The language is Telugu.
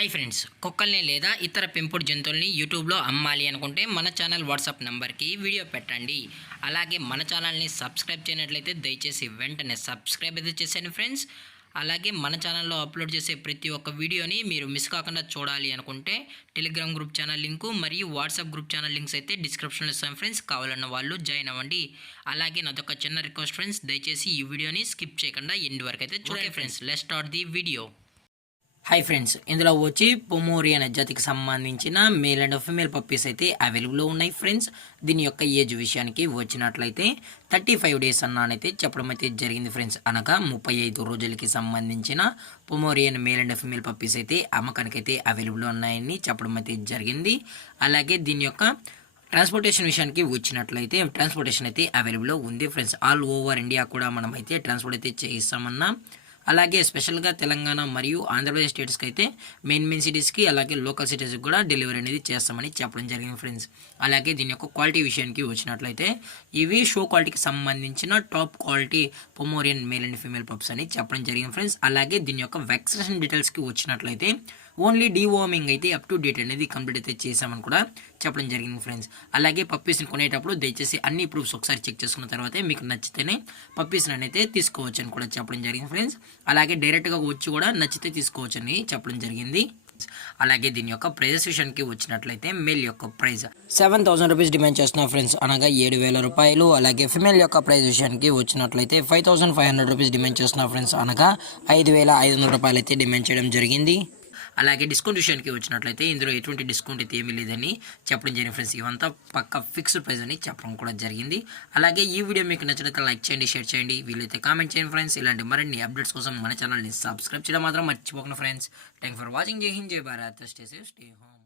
హాయ్ ఫ్రెండ్స్, కుక్కల్ని లేదా ఇతర పెంపుడు జంతువుల్ని యూట్యూబ్లో అమ్మాలి అనుకుంటే మన ఛానల్ వాట్సాప్ నెంబర్కి వీడియో పెట్టండి. అలాగే మన ఛానల్ని సబ్స్క్రైబ్ చేయనట్లయితే దయచేసి వెంటనే సబ్స్క్రైబ్ అయితే చేసేయండి ఫ్రెండ్స్. అలాగే మన ఛానల్లో అప్లోడ్ చేసే ప్రతి ఒక్క వీడియోని మీరు మిస్ కాకుండా చూడాలి అనుకుంటే టెలిగ్రామ్ గ్రూప్ ఛానల్ లింకు మరియు వాట్సాప్ గ్రూప్ ఛానల్ లింక్స్ అయితే డిస్క్రిప్షన్లో ఇస్తాం ఫ్రెండ్స్. కావాలన్న వాళ్ళు జాయిన్ అవ్వండి. అలాగే నాదొక చిన్న రిక్వెస్ట్ ఫ్రెండ్స్, దయచేసి ఈ వీడియోని స్కిప్ చేయకుండా ఎండ్ వరకు అయితే చూడండి friends. Let's start the video. Hi friends, ఇందులో వచ్చి పొమోరియన్ జాతికి సంబంధించిన మేల్ అండ్ ఫీమేల్ పప్పీస్ అయితే అవైలబుల్లో ఉన్నాయి ఫ్రెండ్స్. దీని యొక్క ఏజ్ విషయానికి వచ్చినట్లయితే 35 డేస్ అన్నానైతే చెప్పడం అయితే జరిగింది ఫ్రెండ్స్. అనగా 35 రోజులకి సంబంధించిన Pomeranian male and female puppies అయితే అమ్మకానికి అయితే అవైలబుల్లో ఉన్నాయని చెప్పడం అయితే జరిగింది. అలాగే దీని యొక్క ట్రాన్స్పోర్టేషన్ విషయానికి వచ్చినట్లయితే ట్రాన్స్పోర్టేషన్ అయితే అవైలబుల్లో ఉంది ఫ్రెండ్స్. ఆల్ ఓవర్ ఇండియా కూడా మనం అయితే ట్రాన్స్పోర్ట్ అయితే చేయిస్తామన్నా. అలాగే స్పెషల్గా తెలంగాణ మరియు ఆంధ్రప్రదేశ్ స్టేట్స్కి అయితే మెయిన్ సిటీస్కి అలాగే లోకల్ సిటీస్కి కూడా డెలివరీ అనేది చేస్తామని చెప్పడం జరిగింది ఫ్రెండ్స్. అలాగే దీని యొక్క క్వాలిటీ విషయానికి వచ్చినట్లయితే ఇవి షో క్వాలిటీకి సంబంధించిన top quality Pomeranian male and female pups అని చెప్పడం జరిగింది ఫ్రెండ్స్. అలాగే దీని యొక్క వ్యాక్సినేషన్ డీటెయిల్స్కి వచ్చినట్లయితే ఓన్లీ డీవార్మింగ్ అయితే అప్ టు డేట్ అనేది కంప్లీట్ అయితే చేసామని కూడా చెప్పడం జరిగింది ఫ్రెండ్స్. అలాగే పప్పీస్ని కొనేటప్పుడు దయచేసి అన్ని ప్రూఫ్స్ ఒకసారి చెక్ చేసుకున్న తర్వాతే మీకు నచ్చితేనే పప్పీస్ని అయితే తీసుకోవచ్చు అని కూడా చెప్పడం జరిగింది ఫ్రెండ్స్. అలాగే డైరెక్ట్గా వచ్చి కూడా నచ్చితే తీసుకోవచ్చు అని చెప్పడం జరిగింది. అలాగే దీని యొక్క ప్రైజెస్ విషయానికి వచ్చినట్లయితే మేల్ యొక్క ప్రైజ్ 7,000 రూపీస్ డిమాండ్ చేస్తున్నా ఫ్రెండ్స్, అనగా 7,000 రూపాయలు. అలాగే ఫిమేల్ యొక్క ప్రైజ్ విషయానికి వచ్చినట్లయితే 5,500 రూపీస్ డిమాండ్ చేస్తున్నా ఫ్రెండ్స్, అనగా 5,500 రూపాయలు అయితే డిమాండ్ చేయడం జరిగింది. అలాగే డిస్కౌంట్ విషయానికి వచ్చినట్లయితే ఇందులో ఎటువంటి డిస్కౌంట్ అయితే ఏమీ లేదని చెప్పడం జరిగింది ఫ్రెండ్స్. ఇవంతా పక్క ఫిక్స్డ్ ప్రైస్ అని చెప్పడం కూడా జరిగింది. అలాగే ఈ వీడియో మీకు నచ్చినట్లయితే లైక్ చేయండి, షేర్ చేయండి, వీలైతే కామెంట్ చేయండి ఫ్రెండ్స్. ఇలాంటి మరిన్ని అప్డేట్స్ కోసం మన ఛానల్ని సబ్స్క్రైబ్ చేయడం మాత్రం మర్చిపోకండి ఫ్రెండ్స్. Thank for watching. జై హింద్, జై Bharat, stay safe, stay home.